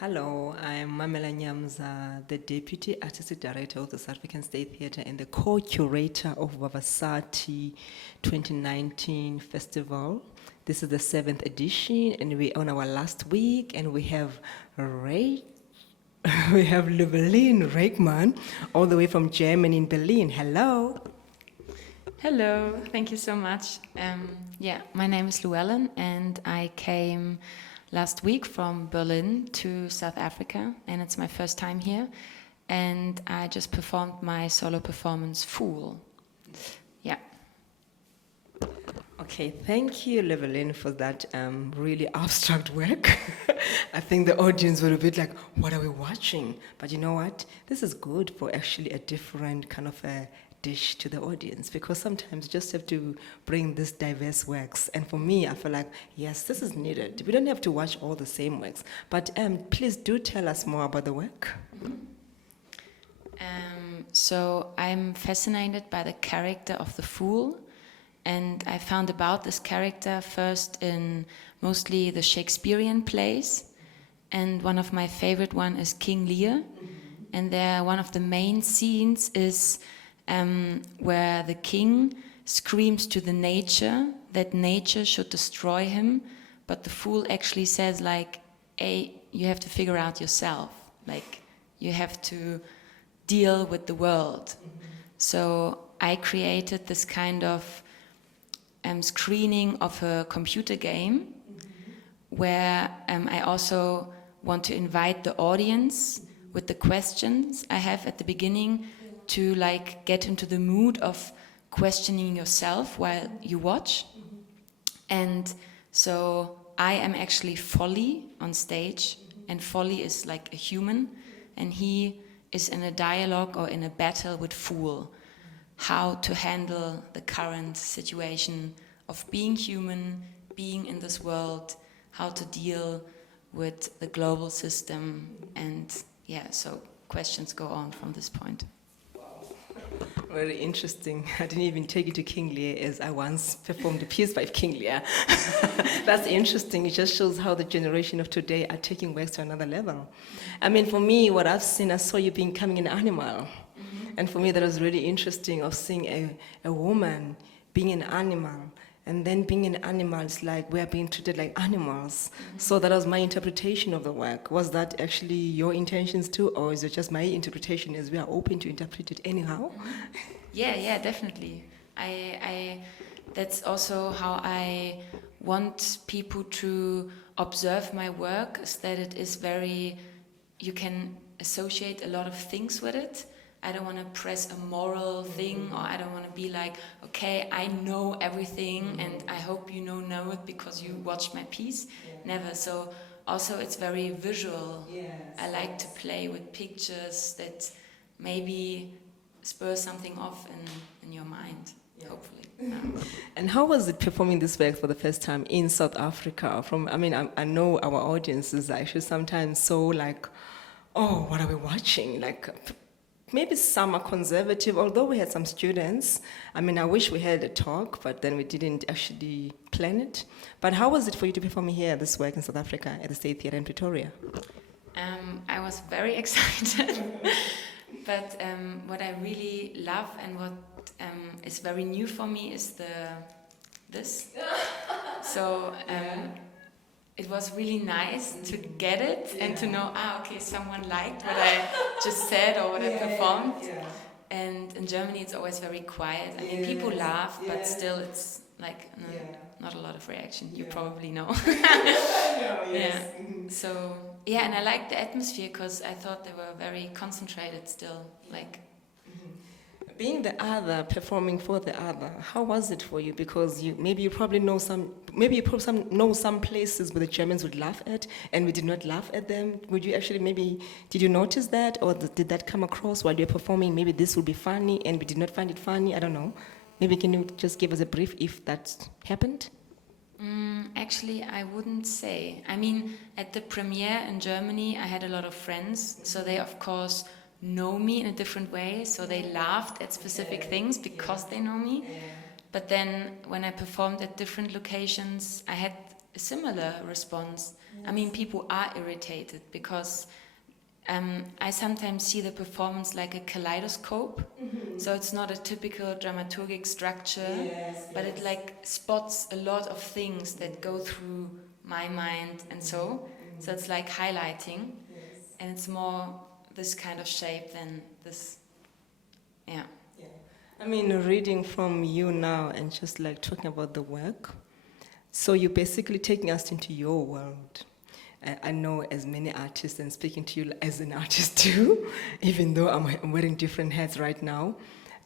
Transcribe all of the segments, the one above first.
Hello, I'm Mamela Nyamza, the Deputy Artistic Director of the South African State Theatre and the co-curator of Vavasati 2019 Festival. This is the 7th edition, and we're on our last week, and we have we have Llewellyn Reichman, all the way from Germany in Berlin. Hello. Hello, thank you so much. My name is Llewellyn, and I came last week from Berlin to South Africa, and it's my first time here. And I just performed my solo performance, Fool. Yeah. Okay, thank you, Llewellyn, for that really abstract work. I think the audience were a bit like, what are we watching? But you know what? This is good for actually a different kind of a dish to the audience, because sometimes you just have to bring this diverse works. And for me, I feel like, yes, this is needed. We don't have to watch all the same works. But please do tell us more about the work. So I'm fascinated by the character of the fool. And I found about this character first in mostly the Shakespearean plays. And one of my favorite one is King Lear. And there, one of the main scenes is where the king screams to the nature that nature should destroy him, but the fool actually says like, hey, you have to figure out yourself. Like, you have to deal with the world. So I created this kind of screening of a computer game where I also want to invite the audience with the questions I have at the beginning to like get into the mood of questioning yourself while you watch. And so I am actually Folly on stage, and Folly is like a human, and he is in a dialogue or in a battle with Fool, how to handle the current situation of being human, being in this world, how to deal with the global system. And yeah, so questions go on from this point. Very interesting. I didn't even take it to King Lear, as I once performed a piece by King Lear. That's interesting. It just shows how the generation of today are taking works to another level. I mean, for me, what I've seen, I saw you becoming an animal. And for me, that was really interesting, of seeing a woman being an animal. And then being an animal is like we are being treated like animals. So that was my interpretation of the work. Was that actually your intentions too, or is it just my interpretation, as we are open to interpret it anyhow? Yeah, definitely. I that's also how I want people to observe my work, is that it is very, you can associate a lot of things with it. I don't want to press a moral thing, or I don't want to be like, okay, I know everything and I hope you know it because you watched my piece. Never. So also it's very visual. I like to play with pictures that maybe spur something off in your mind, hopefully. And how was it performing this work for the first time in South Africa? I know our audience is actually sometimes so like, oh, what are we watching? Like, maybe some are conservative, although we had some students. I wish we had a talk, but then we didn't actually plan it. But how was it for you to perform here, this work in South Africa at the State Theatre in Pretoria? I was very excited. But what I really love and what is very new for me is this. So it was really nice to get it and to know, okay, someone liked what I just said or what I performed. And in Germany, it's always very quiet. I mean, people laugh, but still it's like not a lot of reaction. You probably know. So, and I liked the atmosphere because I thought they were very concentrated still, like. Being the other, performing for the other, how was it for you? Because you probably know some places where the Germans would laugh at, and we did not laugh at them. Would you actually did you notice that, or did that come across while you're performing? Maybe this would be funny, and we did not find it funny. I don't know. Maybe can you just give us a brief if that happened? Actually, I wouldn't say. I mean, at the premiere in Germany, I had a lot of friends, so they of course know me in a different way, so they laughed at specific things because they know me. But then when I performed at different locations, I had a similar response. I mean, people are irritated because I sometimes see the performance like a kaleidoscope. So it's not a typical dramaturgic structure, but it like spots a lot of things that go through my mind, and so it's like highlighting, and it's more this kind of shape than this. Yeah. I mean, reading from you now and just like talking about the work, so you're basically taking us into your world. I know as many artists, and speaking to you as an artist too, even though I'm wearing different hats right now.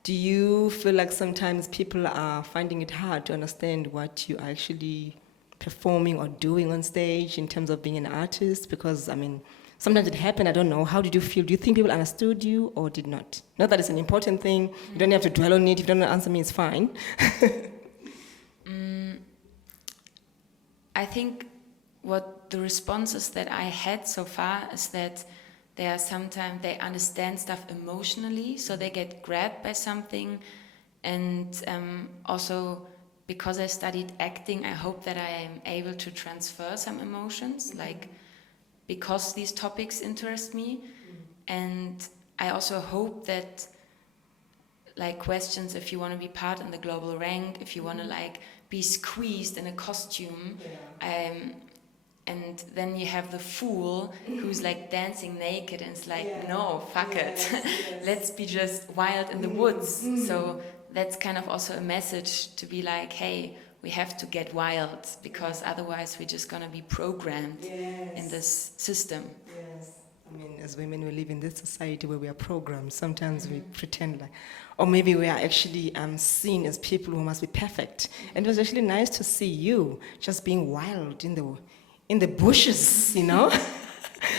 Do you feel like sometimes people are finding it hard to understand what you're actually performing or doing on stage in terms of being an artist? Because, I mean, sometimes it happened, I don't know. How did you feel? Do you think people understood you or did not? Not that it's an important thing. You don't have to dwell on it. If you don't answer me, it's fine. I think what the responses that I had so far is that they are sometimes, they understand stuff emotionally, so they get grabbed by something. And also, because I studied acting, I hope that I am able to transfer some emotions, like because these topics interest me. And I also hope that like questions if you want to be part in the global rank, if you want to like be squeezed in a costume, and then you have the fool who's like dancing naked and it's like, no, fuck it. Let's be just wild in the woods. So that's kind of also a message to be like, hey, we have to get wild because otherwise we're just gonna be programmed in this system. I mean, as women, we live in this society where we are programmed. Sometimes we pretend like, or maybe we are actually seen as people who must be perfect. And it was actually nice to see you just being wild in the bushes, you know?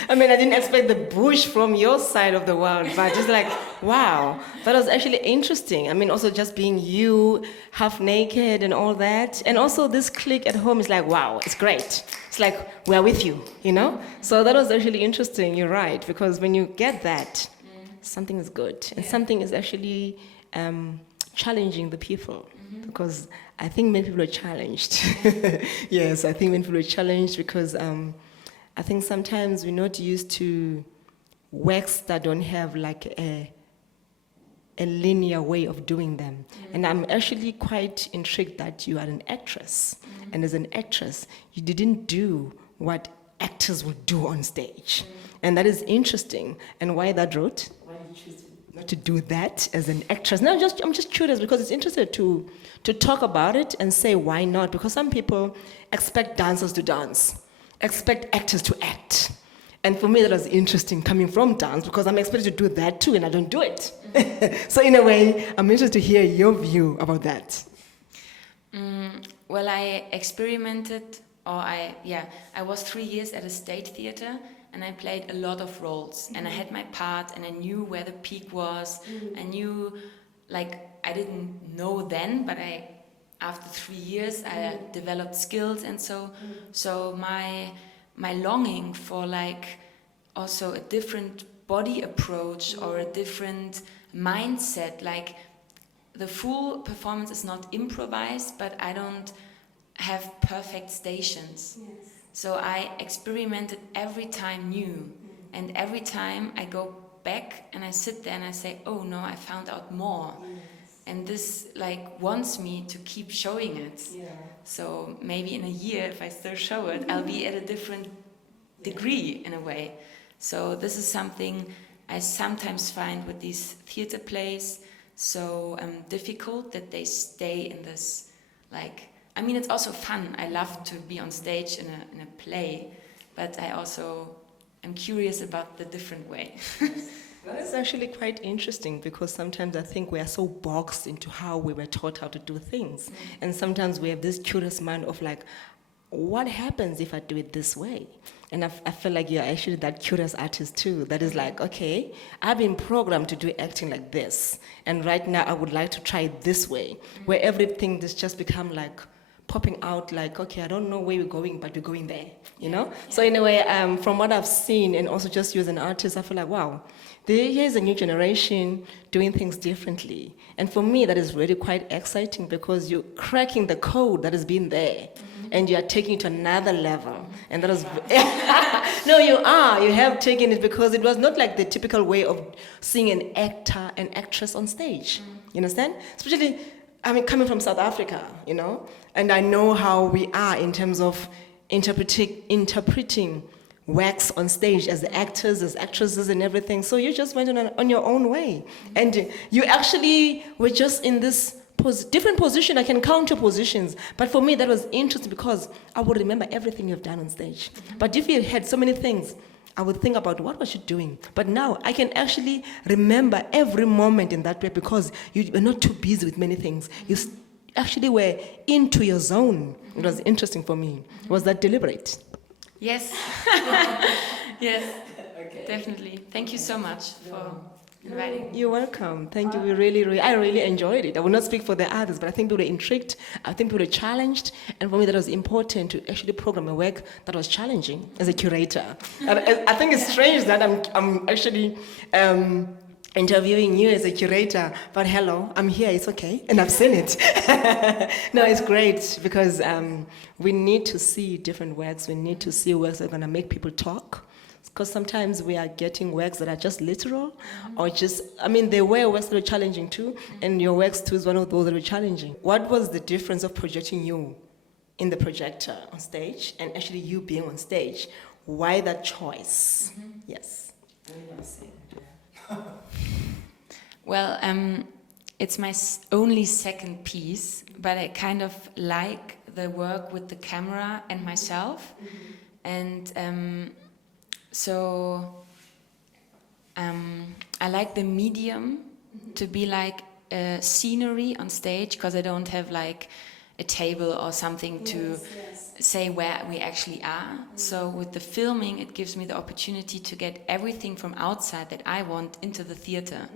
I mean, I didn't expect the bush from your side of the world, but just like, wow, that was actually interesting. I mean, also just being you, half naked and all that. And also this clique at home is like, wow, it's great. It's like, we're with you, you know? So that was actually interesting, you're right, because when you get that, something is good. And something is actually challenging the people. Because I think many people are challenged. Yes, I think many people are challenged because I think sometimes we're not used to works that don't have like a linear way of doing them. And I'm actually quite intrigued that you are an actress. And as an actress, you didn't do what actors would do on stage. And that is interesting. And why that route? Why did you choose not to do that as an actress? No, I'm just curious because it's interesting to talk about it and say why not. Because some people expect dancers to dance, expect actors to act. And for me, that was interesting coming from dance because I'm expected to do that too, and I don't do it. So in a way, I'm interested to hear your view about that. Well, I experimented, I was 3 years at a state theater, and I played a lot of roles. And I had my part, and I knew where the peak was. I knew, like, I didn't know then, but after 3 years, I developed skills, and so my longing for like also a different body approach or a different mindset, like the full performance is not improvised, but I don't have perfect stations. So I experimented every time new, and every time I go back and I sit there and I say, oh no, I found out more. And this like wants me to keep showing it. So maybe in a year, if I still show it, I'll be at a different degree in a way. So this is something I sometimes find with these theater plays so difficult that they stay in this, like, I mean, it's also fun. I love to be on stage in a play, but I also am curious about the different way. That is actually quite interesting because sometimes I think we are so boxed into how we were taught how to do things. And sometimes we have this curious mind of like, what happens if I do it this way? And I feel like you're actually that curious artist too, that is like, okay, I've been programmed to do acting like this. And right now I would like to try it this way, where everything has just become like popping out like, okay, I don't know where we're going, but we're going there, you know? So in a way, from what I've seen, and also just you as an artist, I feel like, wow, here's a new generation doing things differently. And for me, that is really quite exciting because you're cracking the code that has been there. And you are taking it to another level. And that is... No, you are. You have taken it because it was not like the typical way of seeing an actor and actress on stage. You understand? Especially, I mean, coming from South Africa, you know? And I know how we are in terms of interpreting works on stage as actors, as actresses and everything. So you just went on your own way. And you actually were just in this different position. I can count your positions. But for me, that was interesting because I would remember everything you've done on stage. But if you had so many things, I would think about what was you doing. But now I can actually remember every moment in that way because you were not too busy with many things. You actually were into your zone. It was interesting for me. Was that deliberate? Yes. Yes, okay. Definitely. Thank you so much for inviting me. You're welcome. Thank you. I really enjoyed it. I will not speak for the others, but I think we were intrigued. I think we were challenged. And for me, that was important to actually program a work that was challenging as a curator. And I think it's strange that I'm actually interviewing you as a curator, but hello, I'm here, it's okay, and I've seen it. No, it's great because we need to see different works. We need to see works that are going to make people talk. Because sometimes we are getting works that are just literal, or just, I mean, there were works that were challenging too, and your works too is one of those that were challenging. What was the difference of projecting you in the projector on stage and actually you being on stage? Why that choice? Yes. Well, it's my only second piece, but I kind of like the work with the camera and myself. And so I like the medium to be like a scenery on stage because I don't have like a table or something to say where we actually are. So with the filming, it gives me the opportunity to get everything from outside that I want into the theater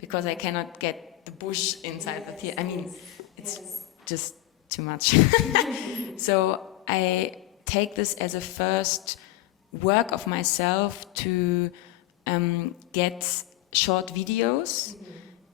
because I cannot get the bush inside the theater. I mean, it's just too much. So I take this as a first work of myself to get short videos.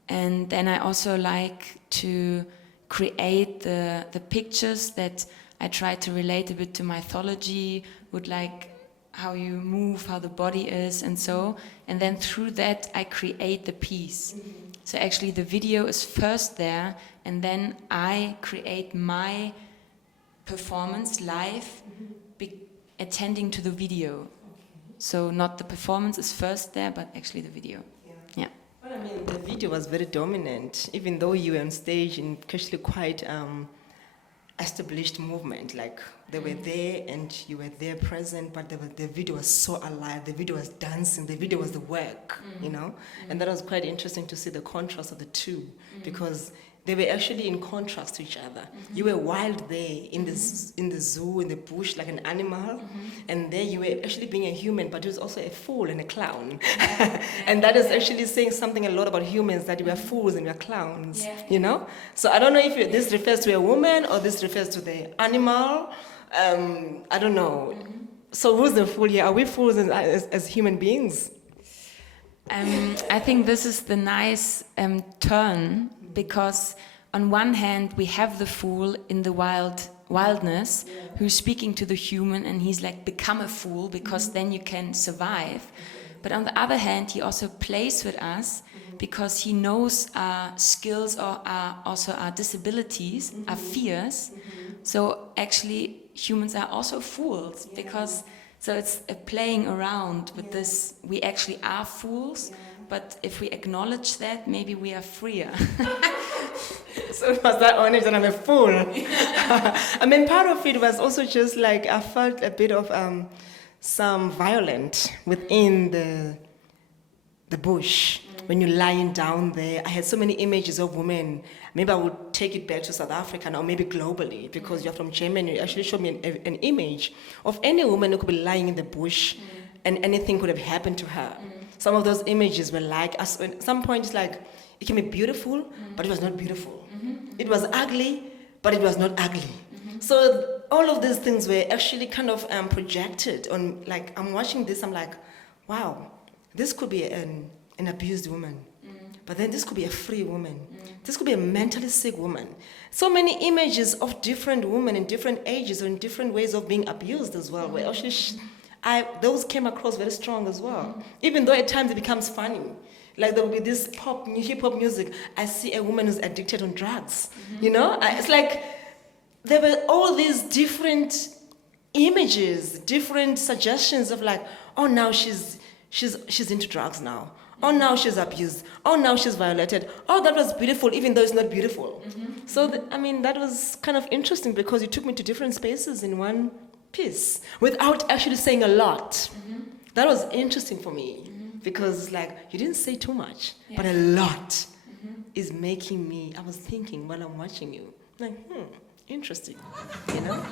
And then I also like to create the pictures that I try to relate a bit to mythology, with like how you move, how the body is, and so. And then through that, I create the piece. So actually the video is first there, and then I create my performance live, attending to the video. So not the performance is first there, but actually the video. Yeah. Well, I mean, the video was very dominant, even though you were on stage in actually quite established movement. Like they were there and you were there present, but the video was so alive. The video was dancing. The video was the work, you know. And that was quite interesting to see the contrast of the two, because they were actually in contrast to each other. You were wild there in the zoo, in the bush, like an animal, and there you were actually being a human, but you was also a fool and a clown. And that is actually saying something a lot about humans, that we are fools and we are clowns, you know? So I don't know if this refers to a woman or this refers to the animal. I don't know. So who's the fool here? Are we fools as human beings? I think this is the nice turn, because on one hand we have the fool in the wildness who's speaking to the human, and he's like, become a fool because then you can survive. But on the other hand, he also plays with us because he knows our skills or also our disabilities, our fears. So actually humans are also fools, because so it's a playing around with this. We actually are fools, but if we acknowledge that, maybe we are freer. So it was that honest that I'm a fool. I mean, part of it was also just like I felt a bit of some violence within the bush. When you're lying down there, I had so many images of women. Maybe I would take it back to South Africa or maybe globally, because you're from Germany. You actually showed me an image of any woman who could be lying in the bush and anything could have happened to her. Some of those images were like, at some point it's like, it can be beautiful, but it was not beautiful. It was ugly, but it was not ugly. So all of these things were actually kind of projected on, like, I'm watching this, I'm like, wow, this could be an abused woman. But then this could be a free woman. This could be a mentally sick woman. So many images of different women in different ages or in different ways of being abused as well. Where actually those came across very strong as well. Even though at times it becomes funny. Like there will be this hip hop music. I see a woman who's addicted on drugs. You know, it's like there were all these different images, different suggestions of like, oh, now she's into drugs now. Oh, now she's abused. Oh, now she's violated. Oh, that was beautiful, even though it's not beautiful. So, that was kind of interesting because you took me to different spaces in one piece without actually saying a lot. That was interesting for me because, like, you didn't say too much, but a lot is making me, I was thinking while I'm watching you, like, interesting, you know?